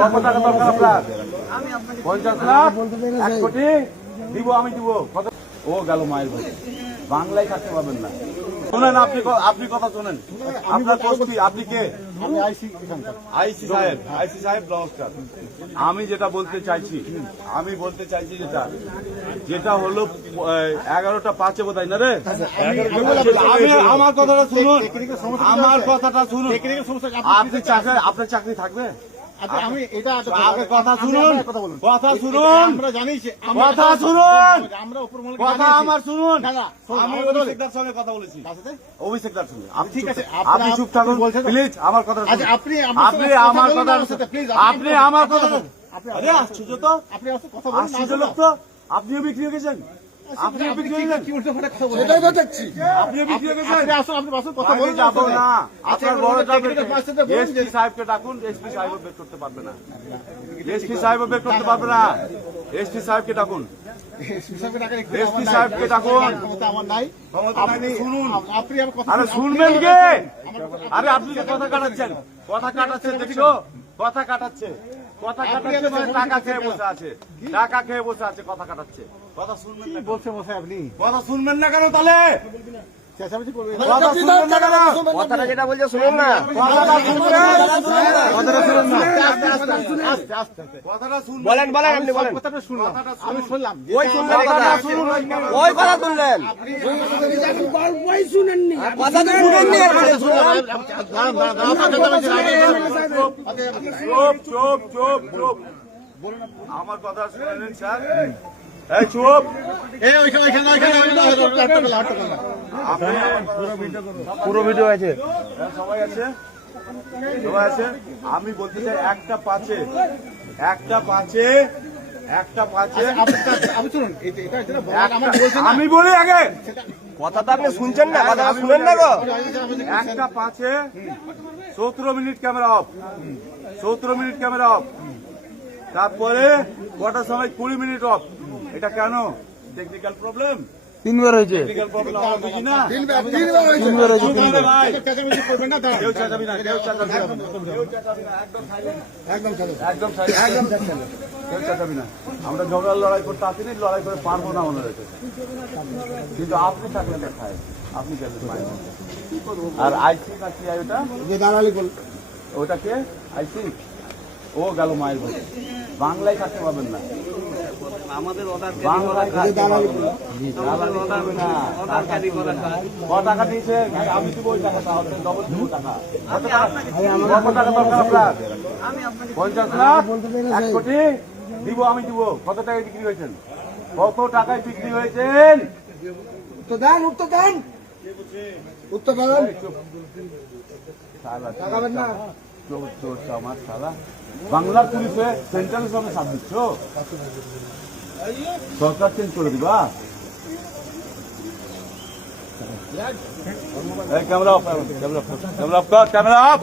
কত টাকা দরকার আপনার? 50 লাখ, 1 কোটি দিব, আমি দিব। ও গেল মায়ের ভাই, বাংলায় থাকতে পারবেন না। শুনেন, আপনি কথা শুনেন। আপনার পোস্ট কি? আপনি কে? আইসি সাহেব। আইসি সাহেব নমস্কার। আমি যেটা বলতে চাইছি, যেটা হলো 11টা 5-এ বোধ হয় না রে। আমার কথাটা শুনুন, আপনার চাকরি থাকবে? আমি এটা কথা শুনুন, আমরা জানি কথা শুনুন, আমরা উপর মহলে কথা আমার শুনুন। না, আমি অভিষেকদার সঙ্গে কথা বলেছি, অভিষেকদার সঙ্গে। ঠিক আছে, আপনি চুপ থাকুন প্লিজ। আমার কথা আচ্ছা, আপনি আমার কথা আরে আশ্চর্য তো, আপনি কথা বলুন। আশ্চর্য লোক তো। আপনিও বিক্রি হয়ে গেছেন, আপনিও বিক্রি হয়ে গেছেন, কি উল্টো পাল্টা কথা বলছেন? সেটাই তো দেখছি। আপনিও বিক্রি হয়ে গেছেন। আপনি আসুন কথা বলুন। যাবো না, আপনার বড়টা বলুন। এসপি সাহেবকে ডাকুন। এসপি সাহেব বের করতে পারবে না, এসপি সাহেব বের করতে পারবে না। এসপি সাহেবকে ডাকুন, এসপি সাহেবকে ডাকুন। আমার নাই। শুনুন, আপনি আমার কথা আরে শুনবেন কে? আরে আপনি যে কথা কাটাচ্ছেন, দেখছো? কথা কাটাচ্ছে মানে টাকা খেয়ে বসে আছে, টাকা খেয়ে বসে আছে, কথা কাটাচ্ছে। কথা শুনবেন না? বলছে মশাই আপনি কথা শুনবেন না কেন তাহলে? চেঁচামেচি করবেন। কথা শুনবেন না কেন? কথাটা যেটা বলছে শুনুন না। কথাটা শুনবেন, কথাটা শুনুন না। কথাটা শুনবেন। বলেন আপনি বলেন। কথাটা শুনলাম, আমি শুনলাম। ওই শুনলেন কথাটা কথা, শুনুন। ওই কথা শুনলেন, গল্পই শুনেননি। কথা তো শুনেননি। এরপরে শুনলাম। চুপ। আমার কথা শুনেন স্যার। এই চুপ। পুরো ভিডিও আছে। সবাই আছে। আমি বলতে চাই একটা পাঁচে আমি বলি আগে, কথা তো আপনি শুনছেন না, কথা শুনেন না গো। একটা 5-এ 17 minute camera off, 17 minute camera off. তারপরে কটার সময় 20 মিনিট অফ। এটা কেন? Technical problem. 3 বার হয়েছে। টেকনিক্যাল প্রবলেম আমরা বুঝি না। 3 বার হয়েছে। ভাই চেঁচামেচি করবেন না। কেউ চাচাবি না, একদম কেউ চাচাবি না। আমরা ঝগড়ার লড়াই করতে আসিনি, লড়াই করে পারবো না মনে রেখে। কিন্তু আপনি থাকলে দেখায়, আপনি গেলেন মায়ের। আর আইসি না কি ওটা? ওটা কে? আইসি। ও গেল মায়ের ভাই, বাংলায় থাকতে পারবেন না। বাংলায় থাকতে পারবেন না। টাকা দিয়েছে? আমি দিব ওই টাকা, তাহলে ডবল দিব টাকা। কত টাকা দরকার আপনার? 50 লাখ, 1 কোটি দিব, আমি দিব। কত টাকায় বিক্রি হয়েছেন? কত টাকায় বিক্রি হয়েছেন? উত্তর দেন। তাকাবেন না। চোর আমার সালা। বাংলার পুলিশে সেন্ট্রালের সঙ্গে সাথ দিচ্ছ? সরকার চেঞ্জ করে দিবা? Camera off, camera off.